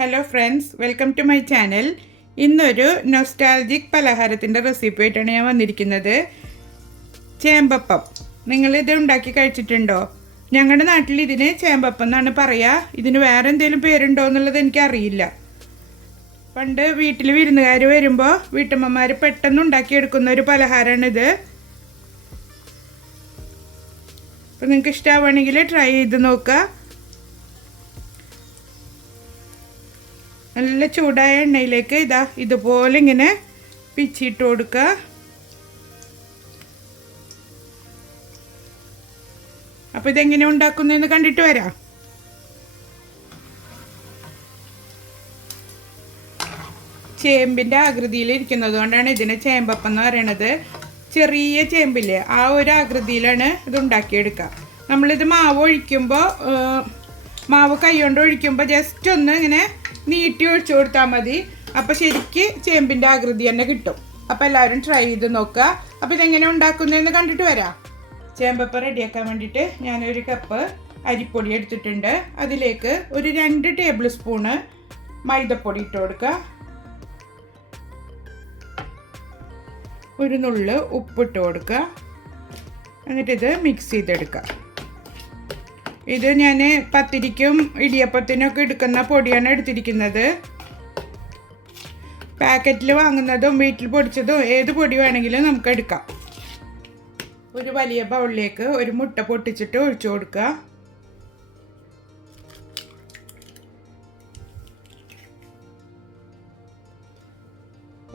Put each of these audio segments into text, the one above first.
Hello friends welcome to my channel ഇന്നൊരു nostalgic പലഹാരത്തിന്റെ recipe ആയിട്ടാണ് ഞാൻ വന്നിരിക്കുന്നത്. ചേമ്പപ്പം. നിങ്ങൾ ഇത് ഉണ്ടാക്കി കഴിച്ചിട്ടുണ്ടോ? ഞങ്ങളുടെ നാട്ടിൽ ഇതിന് ചേമ്പപ്പം എന്നാണ് പറയുക ഇതിന് വേറെ എന്തെങ്കിലും പേരുണ്ടോ എന്നുള്ളത് എനിക്കറിയില്ല പണ്ട് വീട്ടിൽ വിരുന്നുകാർ വരുമ്പോൾ വീട്ടമ്മമാർ പെട്ടെന്ന് ഉണ്ടാക്കിയെടുക്കുന്ന ഒരു പലഹാരമാണിത് അപ്പോൾ നിങ്ങൾക്ക് ഇഷ്ടമാവുകയാണെങ്കിൽ ട്രൈ ചെയ്ത് നോക്കുക. നല്ല ചൂടായ എണ്ണയിലേക്ക് ഇതാ ഇതുപോലെ ഇങ്ങനെ പിച്ചിട്ട് കൊടുക്കുക. അപ്പോൾ ഇതെങ്ങനെ ഉണ്ടാക്കുന്നതെന്ന് കണ്ടിട്ട് വരാം. ചേമ്പിന്റെ ആകൃതിയിൽ ഇരിക്കുന്നത് കൊണ്ടാണ് ഇതിനെ ചേമ്പപ്പം എന്ന് പറയണത്. ചെറിയ ചേമ്പില്ലേ ആ ഒരു ആകൃതിയിലാണ് ഇത് ഉണ്ടാക്കിയെടുക്കുക. നമ്മളിത് മാവ് ഒഴിക്കുമ്പോൾ മാവ് കൈ കൊണ്ട് ഒഴിക്കുമ്പോൾ ജസ്റ്റ് ഒന്ന് ഇങ്ങനെ നീട്ടി ഒഴിച്ചു കൊടുത്താൽ മതി. അപ്പോൾ ശരിക്ക് ചേമ്പിന്റെ ആകൃതി തന്നെ കിട്ടും. അപ്പോൾ എല്ലാവരും ട്രൈ ചെയ്ത് നോക്കുക. അപ്പോൾ ഇതെങ്ങനെ ഉണ്ടാക്കുന്നതെന്ന് കണ്ടിട്ട് വരാം. ചേമ്പപ്പം റെഡിയാക്കാൻ വേണ്ടിയിട്ട് ഞാനൊരു കപ്പ് അരിപ്പൊടി എടുത്തിട്ടുണ്ട്. അതിലേക്ക് ഒരു രണ്ട് ടേബിൾ സ്പൂണ് മൈദപ്പൊടി ഇട്ട് കൊടുക്കുക. ഒരു നുള്ള് ഉപ്പിട്ട് കൊടുക്കുക. എന്നിട്ടിത് മിക്സ് ചെയ്തെടുക്കുക. ഇത് ഞാൻ പത്തിരിക്കും ഇടിയപ്പത്തിനൊക്കെ എടുക്കുന്ന പൊടിയാണ് എടുത്തിരിക്കുന്നത്. പാക്കറ്റിൽ വാങ്ങുന്നതും വീട്ടിൽ പൊടിച്ചതും ഏത് പൊടി വേണമെങ്കിലും നമുക്ക് എടുക്കാം. ഒരു വലിയ ബൗളിലേക്ക് ഒരു മുട്ട പൊട്ടിച്ചിട്ട് ഒഴിച്ചു കൊടുക്കുക.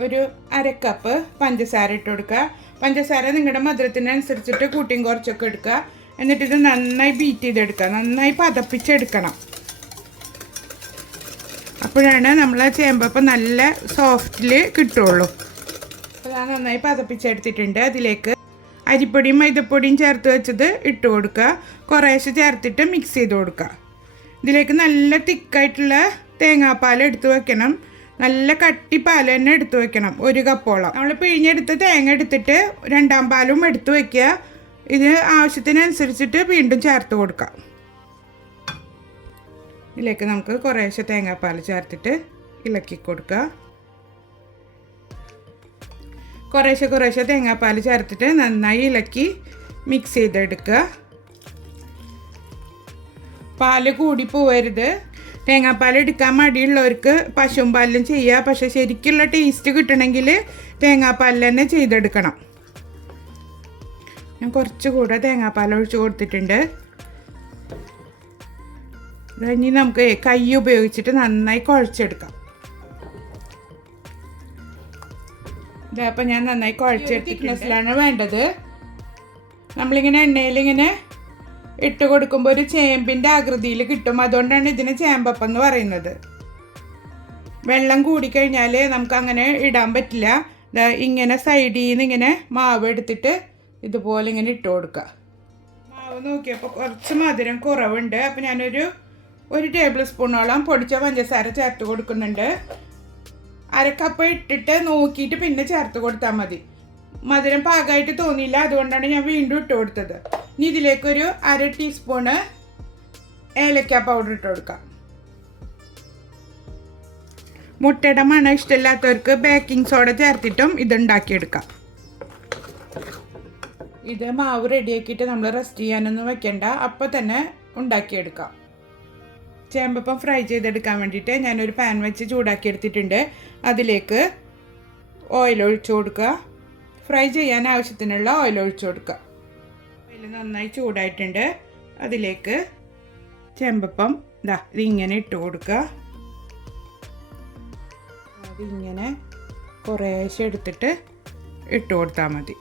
ഒരു അരക്കപ്പ് പഞ്ചസാര ഇട്ട് കൊടുക്കുക. പഞ്ചസാര നിങ്ങളുടെ മധുരത്തിനനുസരിച്ചിട്ട് കൂട്ടിയും കുറച്ചൊക്കെ എടുക്കുക. എന്നിട്ട് ഇത് നന്നായി ബീറ്റ് ചെയ്തെടുക്കുക. നന്നായി പതപ്പിച്ചെടുക്കണം. അപ്പോഴാണ് നമ്മൾ ആ ചേമ്പപ്പം നല്ല സോഫ്റ്റിൽ കിട്ടുള്ളൂ. അപ്പോൾ ഞാൻ നന്നായി പതപ്പിച്ചെടുത്തിട്ടുണ്ട് അതിലേക്ക്. അരിപ്പൊടിയും മൈദപ്പൊടിയും ചേർത്ത് വെച്ചത് ഇട്ട് കൊടുക്കുക. കുറേശ്ശെ ചേർത്തിട്ട് മിക്സ് ചെയ്ത് കൊടുക്കുക. ഇതിലേക്ക് നല്ല തിക്കായിട്ടുള്ള തേങ്ങാപ്പാൽ എടുത്ത് വെക്കണം. നല്ല കട്ടി പാൽ തന്നെ എടുത്ത് വെക്കണം ഒരു കപ്പോളം. നമ്മൾ പിഴിഞ്ഞെടുത്ത് തേങ്ങ എടുത്തിട്ട് രണ്ടാം പാലും എടുത്ത് വെക്കുക. ഇത് ആവശ്യത്തിനനുസരിച്ചിട്ട് വീണ്ടും ചേർത്ത് കൊടുക്കാം. ഇതിലേക്ക് നമുക്ക് കുറേശ്ശെ തേങ്ങാപ്പാൽ ചേർത്തിട്ട് ഇളക്കി കൊടുക്കുക. കുറേശ്ശെ കുറേശ്ശെ തേങ്ങാപ്പാൽ ചേർത്തിട്ട് നന്നായി ഇളക്കി മിക്സ് ചെയ്തെടുക്കുക. പാൽ കൂടി പോവരുത്. തേങ്ങാപ്പാൽ എടുക്കാൻ മടിയുള്ളവർക്ക് പശുമ്പാലും ചെയ്യുക പക്ഷേ ശരിക്കുള്ള ടേസ്റ്റ് കിട്ടണമെങ്കിൽ തേങ്ങാപ്പാലിൽ തന്നെ ചെയ്തെടുക്കണം. ഞാൻ കുറച്ചുകൂടെ തേങ്ങാപ്പാൽ ഒഴിച്ച് കൊടുത്തിട്ടുണ്ട്. ഇനി നമുക്ക് കൈ ഉപയോഗിച്ചിട്ട് നന്നായി കുഴച്ചെടുക്കാം. ഇതപ്പം ഞാൻ നന്നായി കുഴച്ചെടുത്തിട്ടുള്ളതാണ് വേണ്ടത്. നമ്മളിങ്ങനെ എണ്ണയിലിങ്ങനെ ഇട്ട് കൊടുക്കുമ്പോൾ ഒരു ചേമ്പിന്റെ ആകൃതിയിൽ കിട്ടും. അതുകൊണ്ടാണ് ഇതിന് ചേമ്പപ്പം എന്ന് പറയുന്നത്. വെള്ളം കൂടിക്കഴിഞ്ഞാൽ നമുക്ക് അങ്ങനെ ഇടാൻ പറ്റില്ല. ഇങ്ങനെ സൈഡിൽ നിന്ന് ഇങ്ങനെ മാവ് എടുത്തിട്ട് ഇതുപോലെ ഇങ്ങനെ ഇട്ട് കൊടുക്കുക മാവ് നോക്കിയപ്പോൾ കുറച്ച് മധുരം കുറവുണ്ട്. അപ്പോൾ ഞാനൊരു ഒരു ടേബിൾ സ്പൂണോളം പൊടിച്ച പഞ്ചസാര ചേർത്ത് കൊടുക്കുന്നുണ്ട്. അരക്കപ്പ് ഇട്ടിട്ട് നോക്കിയിട്ട് പിന്നെ ചേർത്ത് കൊടുത്താൽ മതി. മധുരം പാകമായിട്ട് തോന്നിയില്ല അതുകൊണ്ടാണ് ഞാൻ വീണ്ടും ഇട്ട് കൊടുത്തത്. ഇനി ഇതിലേക്കൊരു അര ടീസ്പൂണ് ഏലക്ക പൗഡർ ഇട്ട് കൊടുക്കാം. മുട്ടയുടെ മണം ഇഷ്ടമില്ലാത്തവർക്ക് ബേക്കിംഗ് സോഡ ചേർത്തിട്ടും ഇത് ഉണ്ടാക്കിയെടുക്കാം. ഇത് മാവ് റെഡിയാക്കിയിട്ട് നമ്മൾ റെസ്റ്റ് ചെയ്യാനൊന്നും വെക്കണ്ട. അപ്പോൾ തന്നെ ഉണ്ടാക്കിയെടുക്കാം. ചേമ്പപ്പം ഫ്രൈ ചെയ്തെടുക്കാൻ വേണ്ടിയിട്ട് ഞാനൊരു പാൻ വെച്ച് ചൂടാക്കി എടുത്തിട്ടുണ്ട് അതിലേക്ക് ഓയിൽ ഒഴിച്ചു കൊടുക്കുക. ഫ്രൈ ചെയ്യാൻ ആവശ്യത്തിനുള്ള ഓയിൽ ഒഴിച്ചു കൊടുക്കുക. ഓയിൽ നന്നായി ചൂടായിട്ടുണ്ട്. അതിലേക്ക് ചെമ്പപ്പം ഇതാ ഇതിങ്ങനെ ഇട്ട് കൊടുക്കുക. അതിങ്ങനെ കുറേശ്ശെ എടുത്തിട്ട് ഇട്ട് കൊടുത്താൽ മതി.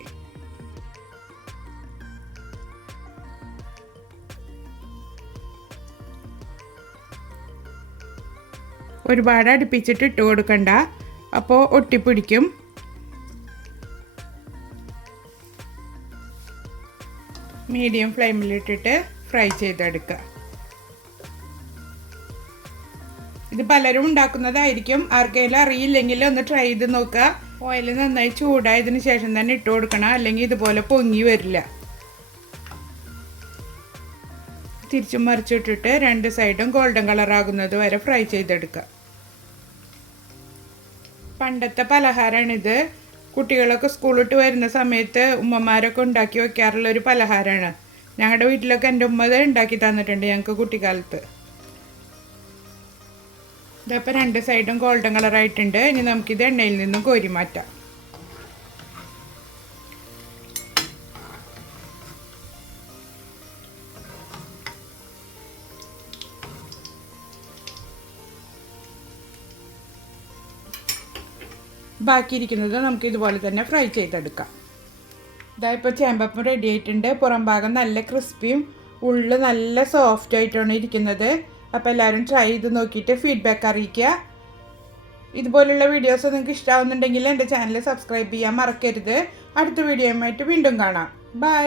ഒരുപാട് അടുപ്പിച്ചിട്ട് ഇട്ട് കൊടുക്കണ്ട. അപ്പോൾ ഒട്ടിപ്പിടിക്കും. മീഡിയം ഫ്ലെയിമിലിട്ടിട്ട് ഫ്രൈ ചെയ്തെടുക്കുക. ഇത് പലരും ഉണ്ടാക്കുന്നതായിരിക്കും. ആർക്കെങ്കിലും അറിയില്ലെങ്കിൽ ഒന്ന് ട്രൈ ചെയ്ത് നോക്കുക. ഓയിൽ നന്നായി ചൂടായതിനു ശേഷം തന്നെ ഇട്ട് കൊടുക്കണം. അല്ലെങ്കിൽ ഇതുപോലെ പൊങ്ങി വരില്ല. തിരിച്ചും മറിച്ചിട്ടിട്ട് രണ്ട് സൈഡും ഗോൾഡൻ കളറാകുന്നത് വരെ ഫ്രൈ ചെയ്തെടുക്കുക. പണ്ടത്തെ പലഹാരമാണിത് കുട്ടികളൊക്കെ സ്കൂളിട്ട് വരുന്ന സമയത്ത് ഉമ്മമാരൊക്കെ ഉണ്ടാക്കി വെക്കാറുള്ള ഒരു പലഹാരമാണ് ഞങ്ങളുടെ വീട്ടിലൊക്കെ എന്റെ ഉമ്മ ഉണ്ടാക്കി തന്നിട്ടുണ്ട് ഞങ്ങൾക്ക് കുട്ടിക്കാലത്ത്. ഇതിപ്പോൾ രണ്ട് സൈഡും ഗോൾഡൻ കളറായിട്ടുണ്ട്. ഇനി നമുക്കിത് എണ്ണയിൽ നിന്നും കോരി മാറ്റാം. ബാക്കിയിരിക്കുന്നത് നമുക്ക് ഇതുപോലെ തന്നെ ഫ്രൈ ചെയ്തെടുക്കാം. ഇതായിപ്പോൾ ചേമ്പപ്പം റെഡി ആയിട്ടുണ്ട്. പുറം ഭാഗം നല്ല ക്രിസ്പിയും ഉള്ളിൽ നല്ല സോഫ്റ്റ് ആയിട്ടാണ് ഇരിക്കുന്നത്. അപ്പോൾ എല്ലാവരും ട്രൈ ചെയ്ത് നോക്കിയിട്ട് ഫീഡ്ബാക്ക് അറിയിക്കുക. ഇതുപോലുള്ള വീഡിയോസ് നിങ്ങൾക്ക് ഇഷ്ടമാവുന്നുണ്ടെങ്കിൽ എന്റെ ചാനൽ സബ്സ്ക്രൈബ് ചെയ്യാൻ മറക്കരുത്. അടുത്ത വീഡിയോയുമായിട്ട് വീണ്ടും കാണാം. ബൈ